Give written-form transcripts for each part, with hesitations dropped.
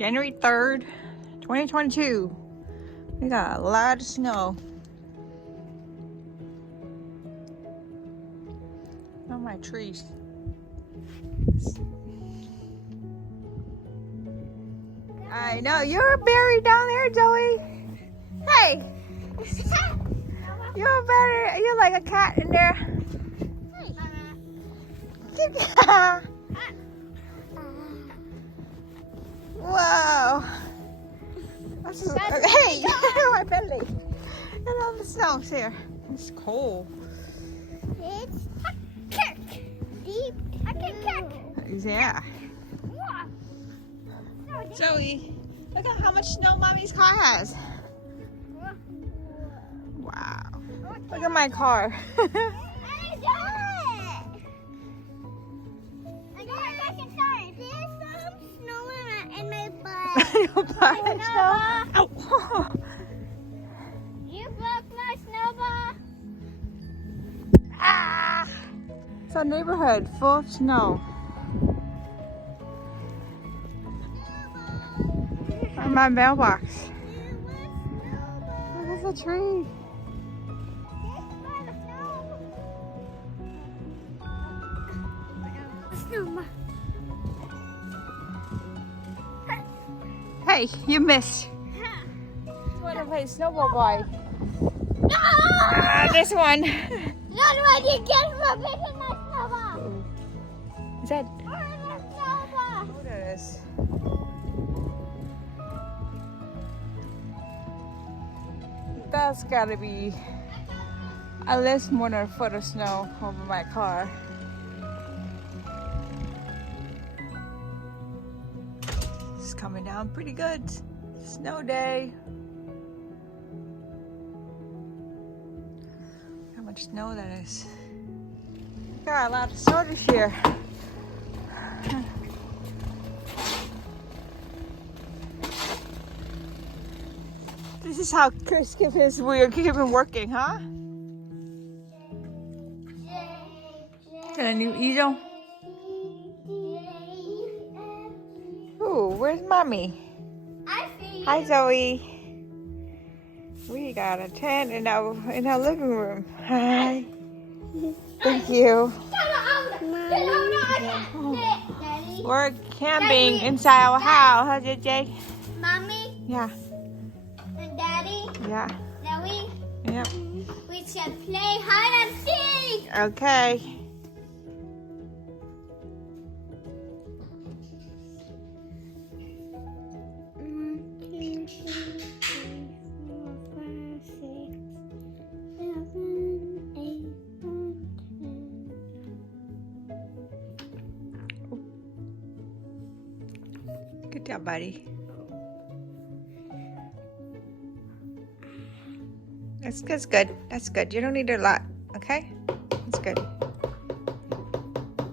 January 3rd, 2022. We got a lot of snow. On my trees. I know, you're buried down there, Joey. Hey! You're better, you're like a cat in there. Whoa! Hey! My belly! And all the snow's here. It's cold. It's a kick. Deep. I can kick. Yeah. Zoe, look at how much snow Mommy's car has. Wow. Look at my car. I do it. There's some snow in my butt. Your butt is snow? Ow. You broke my snowball. Ah! It's a neighborhood full of snow. On my mailbox. Oh, there's a tree. Hey, you missed. You want to play snowball boy? This one. Not what you get for picking my snowball. Is that? Where's my snowball? What it is? That's gotta be at least more than a foot of snow over my car. It's coming down pretty good. Snow day. How much snow that is. Got a lot of snow this year. This is how Chris keep his weird keep him working, huh? Got a new easel. Ooh, where's Mommy? I see. Hi, Zoe. We got a tent in our living room. Hi. Thank you. We're camping inside our house, huh, JJ? Mommy Yeah. and Daddy, Yeah. now Yep. we should play hide and seek. Okay. Good job, buddy. That's good. That's good. You don't need a lot, okay? That's good.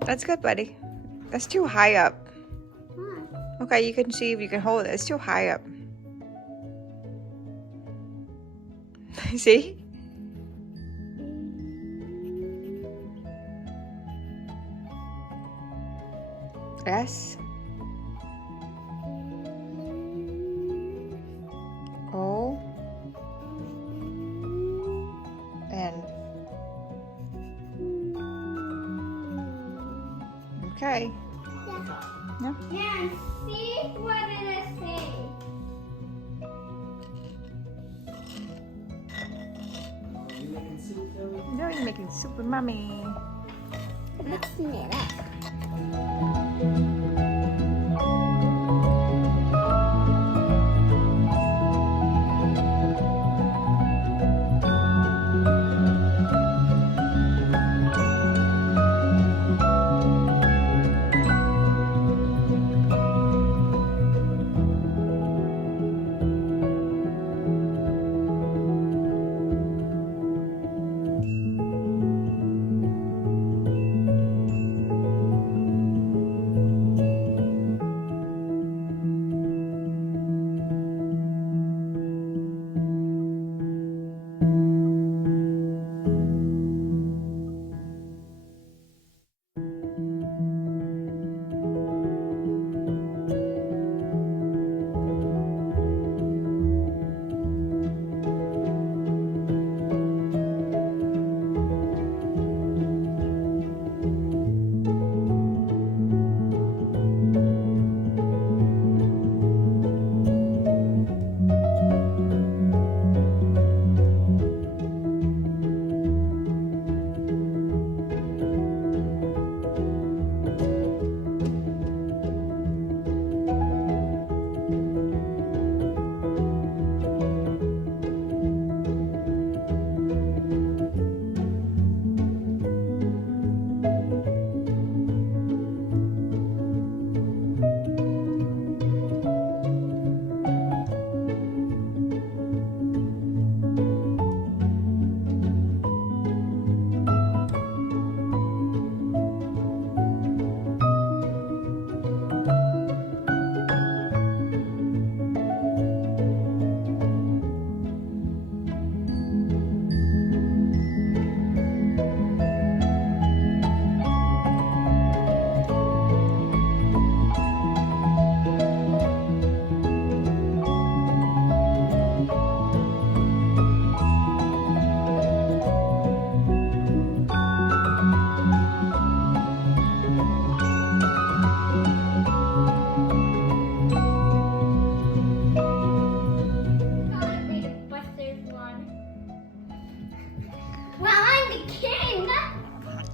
That's good, buddy. That's too high up. Okay, you can see if you can hold it. It's too high up. See? S. O. N. Okay. No? Yeah, see what did it say? No, you're making soup with Mommy. Let's knit up.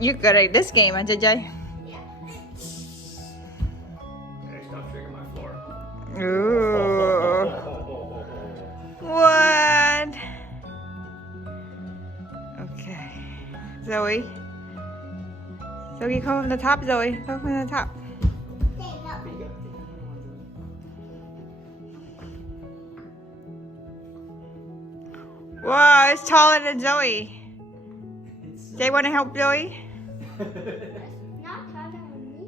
You're good at this game, aren't you, Jay? Yeah. Hey, stop shaking my floor. Ooh. What? Okay. Zoe. Zoe, come from the top, Zoe. Come from the top. Stand up. Wow, it's taller than Zoe. Jay, want to help Zoe? Not taller than me,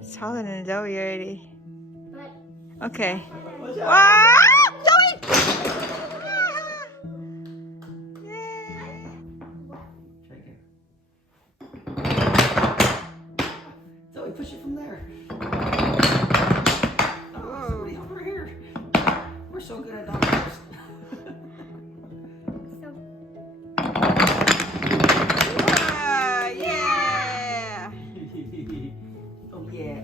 It's taller than Zoe already. but Okay. Watch out. Wow! Zoe! Check it. Zoe, push it from there. Oh, somebody over here. We're so good at doctors. so Yeah! Oh yeah.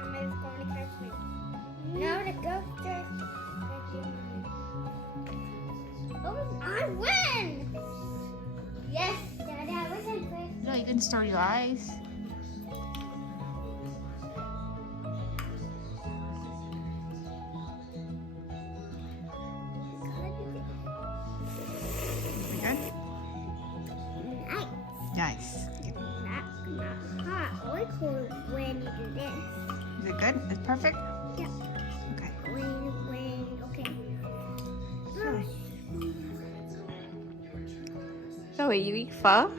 somebody's going to catch me. No, the ghost just oh, I win! Yes, Daddy, I wish I could. No, you can store your eyes. Good? Nice. Nice. Not hot. I like when you do this. Is it good? It's perfect? Yeah. Okay. Okay. Zoe, you eat pho?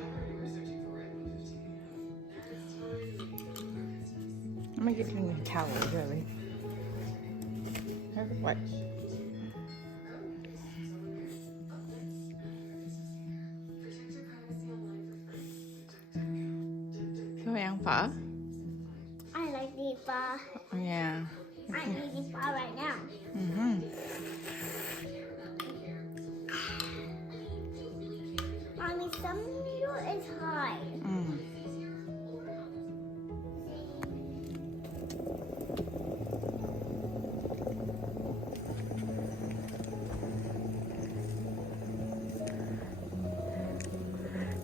I'm gonna give you a towel, really. What? Zoe ăn phở? I like the bar. Yeah. I need the bar right now. Mm-hmm. Mommy, some noodle is high. Mm.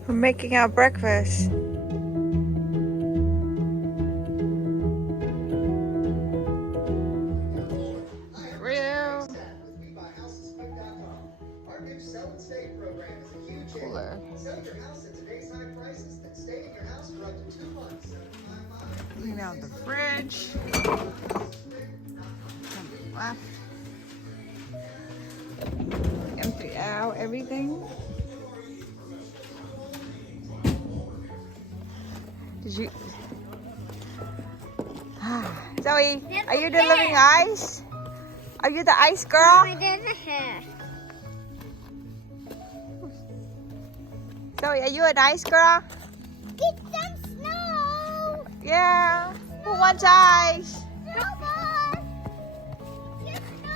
We're making our breakfast. Real cooler. Clean out the fridge. Left. Empty out everything. Did you? Zoe, are you the living ice? Are you the ice girl? Mommy, there's a hair. Zoe, are you an ice girl? Get some snow. Yeah. Who wants ice? Snowball.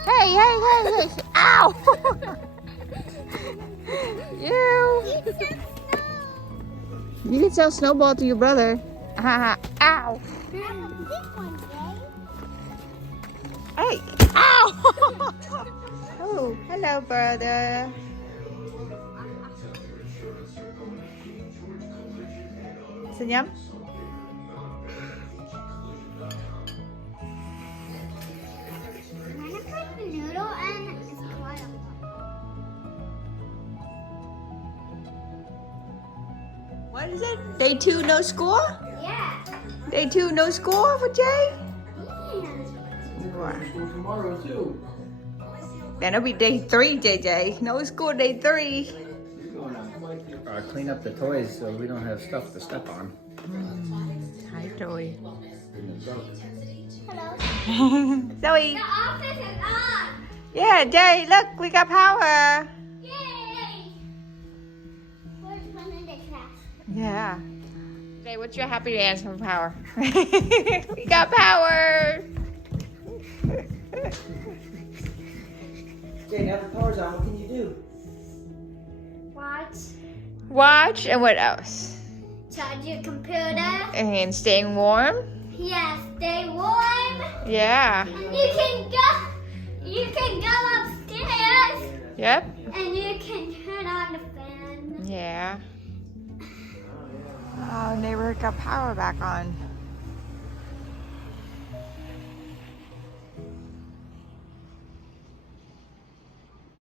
Hey, hey, hey, hey. Ow! You. Get some snow. You can sell Snowball to your brother. Ow. How about this one, Jay? Hey. Ow! Oh, hello, brother. Xin nhắm. What is it? Day 2, no school? Yeah. Day 2, no school for Jay? We're school tomorrow too. Then it'll be day 3, JJ. No school, day 3. Clean up the toys so we don't have stuff to step on. Hi, Joey. Hello. Zoe. The office is on. Yeah, Jay, look, we got power. Yay. Where's one in the class? Yeah. Jay, what's your happy dance for power? We got power. Okay, now the power's on. What can you do? Watch. Watch, and what else? Charge your computer. And staying warm? Yes, stay warm. Yeah. And you can go upstairs. Yep. And you can turn on the fan. Yeah. Oh, neighborhood got power back on.